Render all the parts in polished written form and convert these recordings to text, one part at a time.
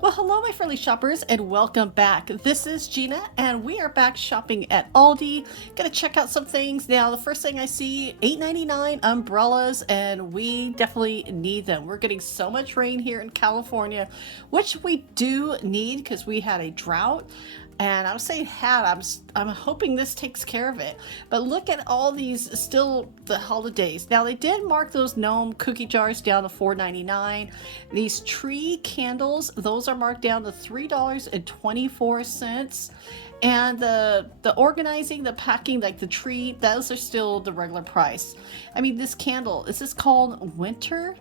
Well, hello, my friendly shoppers, and welcome back. This is Gina, and we are back shopping at Aldi. Gonna check out some things. Now, the first thing I see, $8.99 umbrellas, and we definitely need them. We're getting so much rain here in California, which we do need because we had a drought. And I was saying I'm hoping this takes care of it. But look at all these, still the holidays. Now they did mark those gnome cookie jars down to $4.99. These tree candles, those are marked down to $3.24. And the organizing, the packing, like the tree, those are still the regular price. I mean, this candle, is this called Winter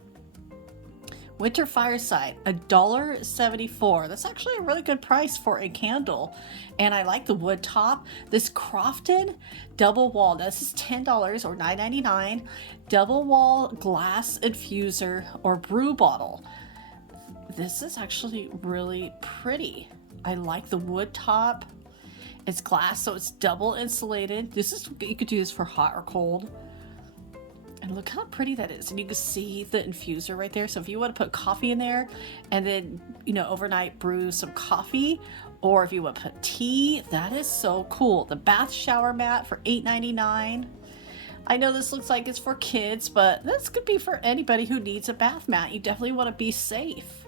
Fireside, $1.74. That's actually a really good price for a candle. And I like the wood top. This Crofton double wall, this is $10 or $9.99. Double wall glass infuser or brew bottle. This is actually really pretty. I like the wood top. It's glass, so it's double insulated. You could do this for hot or cold. And look how pretty that is. And you can see the infuser right there. So if you want to put coffee in there and then, overnight brew some coffee, or if you want to put tea, that is so cool. The bath shower mat for $8.99. I know this looks like it's for kids, but this could be for anybody who needs a bath mat. You definitely want to be safe.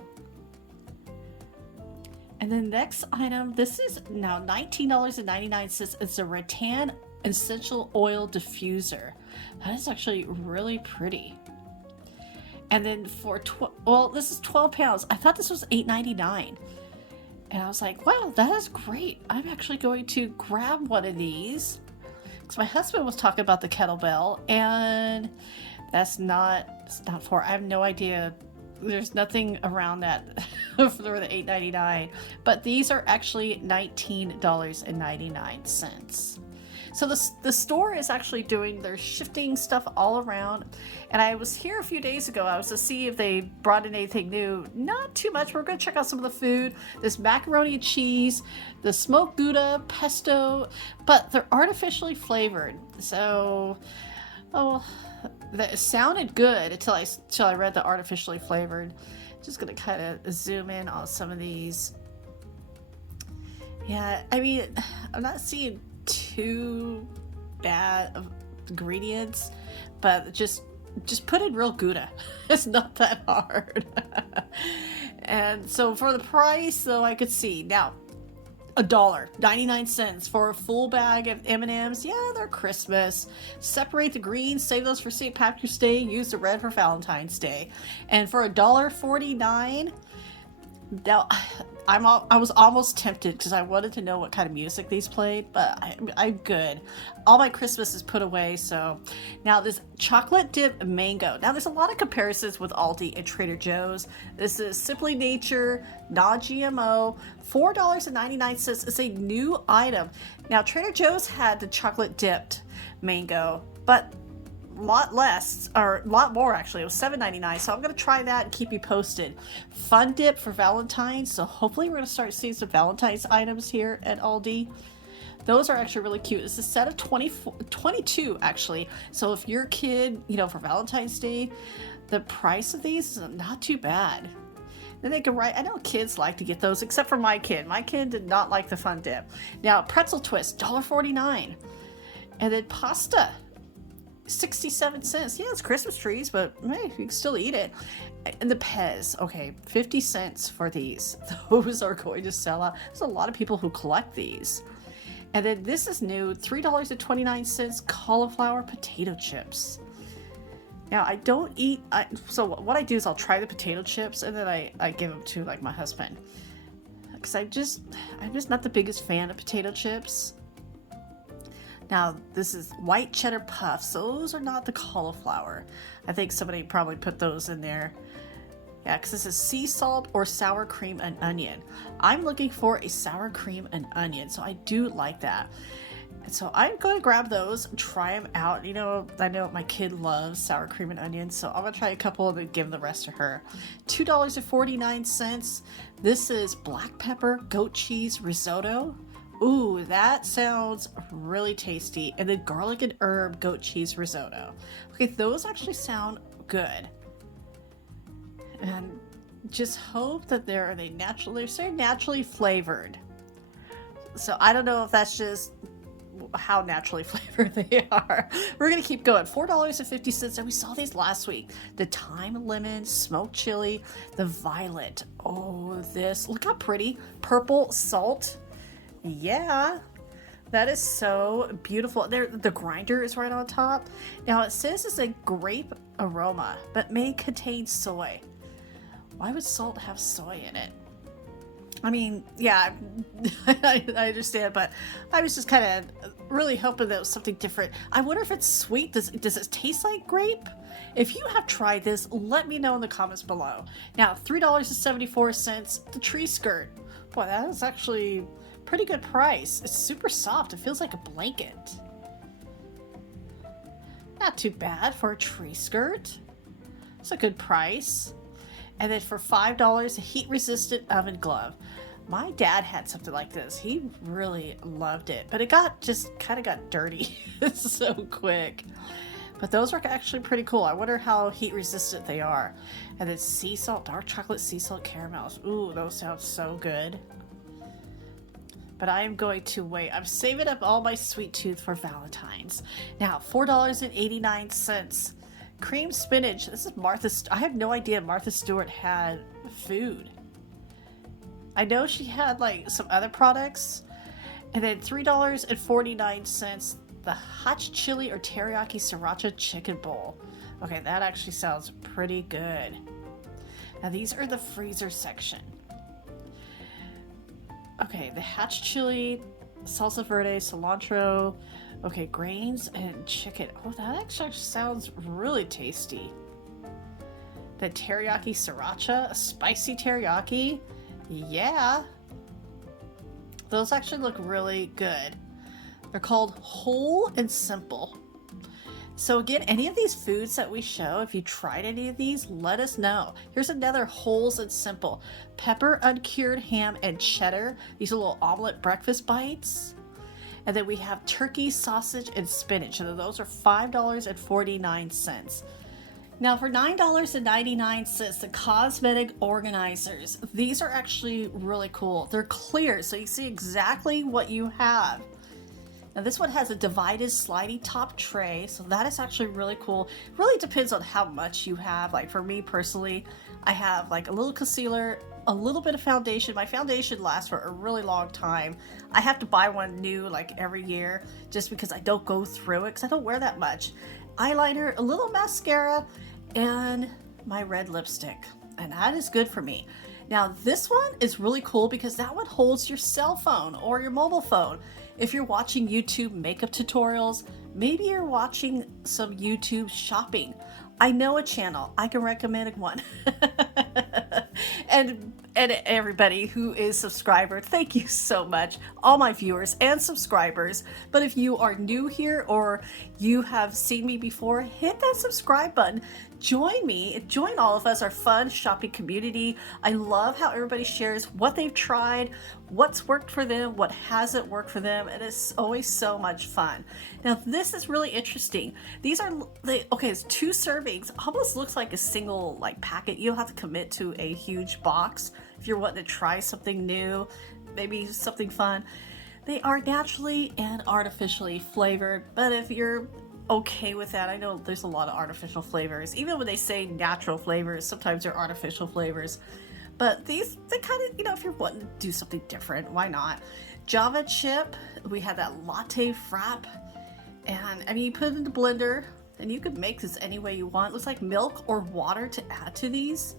And the next item, this is now $19.99. It's a rattan essential oil diffuser. That is actually really pretty. And then for this is 12 pounds. I thought this was $8.99. And I was like, wow, that is great. I'm actually going to grab one of these. Because my husband was talking about the kettlebell, and it's not for, I have no idea. There's nothing around that for the $8.99. But these are actually $19.99. So the store is actually they're shifting stuff all around. And I was here a few days ago. I was to see if they brought in anything new. Not too much. We're going to check out some of the food. This macaroni and cheese, the smoked Gouda, pesto, but they're artificially flavored. So, that sounded good until I read the artificially flavored. Just going to kind of zoom in on some of these. Yeah, I mean, I'm not seeing too bad of ingredients, but just put in real Gouda. It's not that hard. And so for the price, though, I could see now $1.99 for a full bag of M&Ms. Yeah, they're Christmas. Separate the greens, save those for St. Patrick's Day, use the red for Valentine's Day. And for $1.49, now, I was almost tempted because I wanted to know what kind of music these played, but I'm good. All my Christmas is put away, so. Now, this chocolate dip mango. Now, there's a lot of comparisons with Aldi and Trader Joe's. This is Simply Nature, non-GMO, $4.99. It's a new item. Now, Trader Joe's had the chocolate dipped mango, but a lot less, or a lot more actually. It was $7.99, so I'm going to try that and keep you posted. Fun dip for Valentine's, so hopefully we're going to start seeing some Valentine's items here at Aldi. Those are actually really cute. It's a set of 22 actually, so if your kid, for Valentine's Day, the price of these is not too bad. Then they can write, I know kids like to get those, except for my kid. My kid did not like the fun dip. Now, pretzel twist, $1.49. And then pasta, 67 cents. Yeah, it's Christmas trees, but hey, you can still eat it. And the Pez, okay, 50 cents for these. Those are going to sell out. There's a lot of people who collect these. And then this is new, $3.29 cauliflower potato chips. Now, I don't eat, so what I do is I'll try the potato chips and then I give them to like my husband. Because I'm just not the biggest fan of potato chips. Now, this is white cheddar puffs. Those are not the cauliflower. I think somebody probably put those in there. Yeah, because this is sea salt or sour cream and onion. I'm looking for a sour cream and onion, so I do like that. And so I'm going to grab those and try them out. I know my kid loves sour cream and onion, so I'm going to try a couple and then give the rest to her. $2.49. This is black pepper goat cheese risotto. Ooh, that sounds really tasty. And then garlic and herb goat cheese risotto. Okay, those actually sound good. And just hope that they're so naturally flavored. So I don't know if that's just how naturally flavored they are. We're gonna keep going. $4.50, and we saw these last week. The thyme lemon, smoked chili, the violet. Oh, this, look how pretty. Purple salt. Yeah, that is so beautiful. There, the grinder is right on top. Now it says it's a grape aroma, but may contain soy. Why would salt have soy in it? I mean, yeah, I understand, but I was just kind of really hoping that it was something different. I wonder if it's sweet. Does it taste like grape? If you have tried this, let me know in the comments below. Now, $3.74, the tree skirt. Boy, that is actually pretty good price. It's super soft. It feels like a blanket. Not too bad for a tree skirt. It's a good price. And then for $5, a heat-resistant oven glove. My dad had something like this. He really loved it, but it kind of got dirty so quick. But those are actually pretty cool. I wonder how heat-resistant they are. And then sea salt, dark chocolate sea salt caramels. Ooh, those sound so good. But I am going to wait. I'm saving up all my sweet tooth for Valentine's. Now, $4.89. Cream spinach. This is I had no idea Martha Stewart had food. I know she had like some other products. And then $3.49, the hot chili or teriyaki sriracha chicken bowl. Okay, that actually sounds pretty good. Now these are the freezer section. Okay, the hatch chili, salsa verde, cilantro. Okay, grains and chicken. Oh, that actually sounds really tasty. The teriyaki sriracha, a spicy teriyaki. Yeah. Those actually look really good. They're called Whole and Simple. So again, any of these foods that we show, if you tried any of these, let us know. Here's another Wholes and Simple. Pepper, uncured ham, and cheddar. These are little omelet breakfast bites. And then we have turkey, sausage, and spinach. And those are $5.49. Now for $9.99, the cosmetic organizers. These are actually really cool. They're clear, so you see exactly what you have. Now this one has a divided slidey top tray, so that is actually really cool. Really depends on how much you have. Like for me personally, I have like a little concealer, a little bit of foundation. My foundation lasts for a really long time. I have to buy one new like every year just because I don't go through it because I don't wear that much. Eyeliner, a little mascara, and my red lipstick. And that is good for me. Now this one is really cool because that one holds your cell phone or your mobile phone. If you're watching YouTube makeup tutorials, maybe you're watching some YouTube shopping. I know a channel. I can recommend one. and everybody who is subscriber, thank you so much. All my viewers and subscribers. But if you are new here or you have seen me before, hit that subscribe button. Join me. Join all of us, our fun shopping community. I love how everybody shares what they've tried, what's worked for them, what hasn't worked for them, and it's always so much fun. Now this is really interesting. These are, okay, it's 2 servings. Almost looks like a single like packet. You don't have to commit to a huge box if you're wanting to try something new, maybe something fun. They are naturally and artificially flavored, but if you're okay with that, I know there's a lot of artificial flavors. Even when they say natural flavors, sometimes they're artificial flavors. But these, they kind of, you know, if you're wanting to do something different, why not? Java chip, we had that latte frap. And I mean, you put it in the blender and you could make this any way you want. It looks like milk or water to add to these.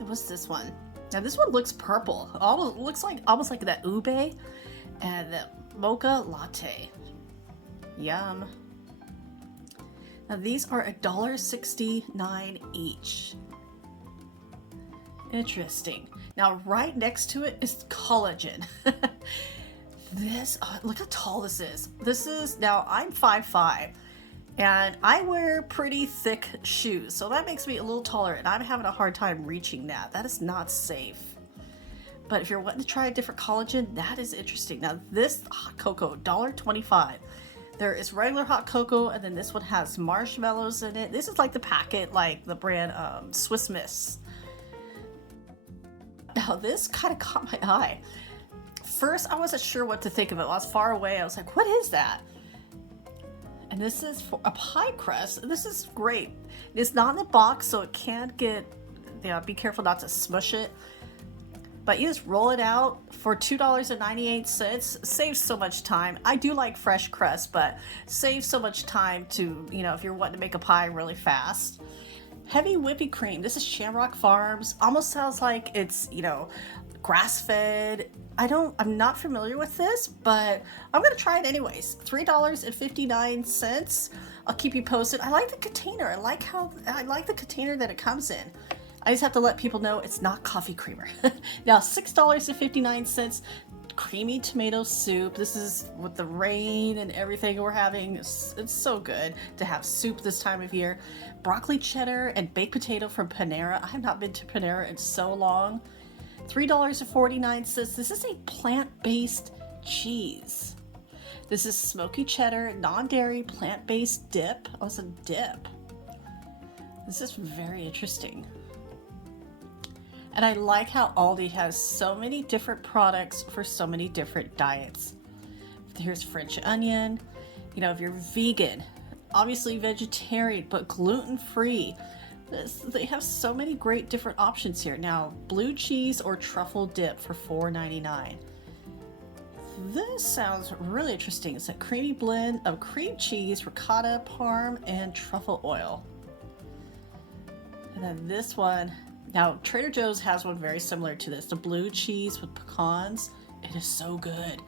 And what's this one? Now this one looks purple. Almost looks like almost like that ube and the mocha latte. Yum. Now these are $1.69 each. Interesting. Now right next to it is collagen. This, oh, look how tall this is. This is, now I'm 5'5", and I wear pretty thick shoes, so that makes me a little taller, and I'm having a hard time reaching that. That is not safe. But if you're wanting to try a different collagen, that is interesting. Now this hot cocoa, $1.25. There is regular hot cocoa, and then this one has marshmallows in it. This is like the packet, like the brand Swiss Miss. Now this kind of caught my eye. First, I wasn't sure what to think of it. I was far away. I was like, what is that? And this is for a pie crust. This is great. It's not in a box, so it can't get, be careful not to smush it. But you just roll it out for $2.98. Saves so much time. I do like fresh crust, but saves so much time to, if you're wanting to make a pie really fast. Heavy whipping cream. This is Shamrock Farms. Almost sounds like it's, grass-fed. I'm not familiar with this, but I'm gonna try it anyways. $3.59. I'll keep you posted. I like the container. I like the container that it comes in. I just have to let people know it's not coffee creamer. Now, $6.59, creamy tomato soup. This is with the rain and everything we're having. It's so good to have soup this time of year. Broccoli cheddar and baked potato from Panera. I have not been to Panera in so long. $3.49. This is a plant-based cheese. This is smoky cheddar, non-dairy, plant-based dip. Oh, it's a dip. This is very interesting. And I like how Aldi has so many different products for so many different diets. Here's French onion. If you're vegan, obviously vegetarian, but gluten-free. They have so many great different options here. Now, blue cheese or truffle dip for $4.99. This sounds really interesting. It's a creamy blend of cream cheese, ricotta, parm, and truffle oil. And then this one, now Trader Joe's has one very similar to this, the blue cheese with pecans. It is so good.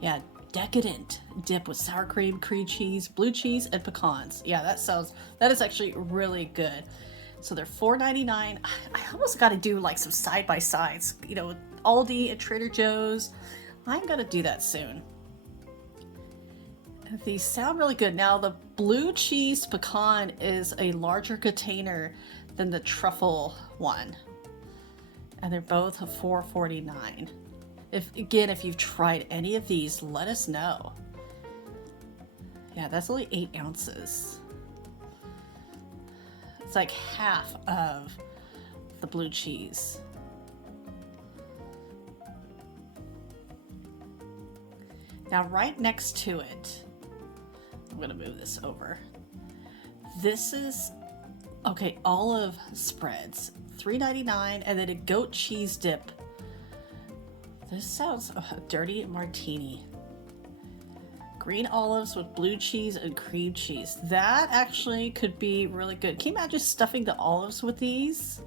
Yeah, decadent dip with sour cream, cream cheese, blue cheese, and pecans. Yeah, that is actually really good. So they're $4.99. I almost got to do like some side-by-sides, with Aldi and Trader Joe's. I'm going to do that soon. These sound really good. Now, the blue cheese pecan is a larger container than the truffle one. And they're both $4.49. If you've tried any of these, let us know. Yeah, that's only 8 ounces. It's like half of the blue cheese. Now, right next to it, I'm going to move this over. This is, olive spreads, $3.99, and then a goat cheese dip. This sounds dirty martini. Green olives with blue cheese and cream cheese. That actually could be really good. Can you imagine stuffing the olives with these?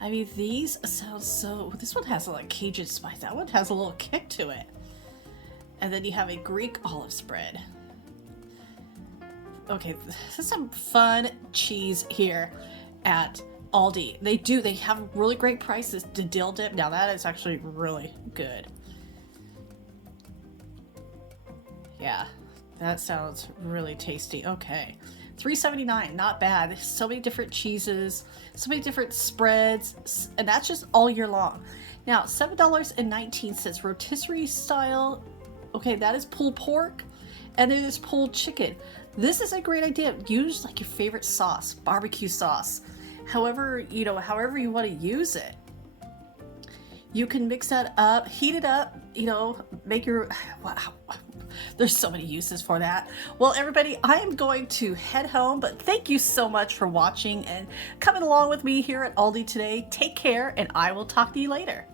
I mean, these sound so... This one has like Cajun spice. That one has a little kick to it. And then you have a Greek olive spread. Okay, this is some fun cheese here at Aldi. They have really great prices. The dill dip, now that is actually really good. Yeah, that sounds really tasty. Okay, $3.79, not bad. There's so many different cheeses, so many different spreads, and that's just all year long. Now, $7.19 rotisserie style. Okay, that is pulled pork, and then there's pulled chicken. This is a great idea. Use like your favorite sauce, barbecue sauce. However you want to use it. You can mix that up, heat it up, make your, wow. There's so many uses for that. Well, everybody, I am going to head home, but thank you so much for watching and coming along with me here at Aldi today. Take care, and I will talk to you later.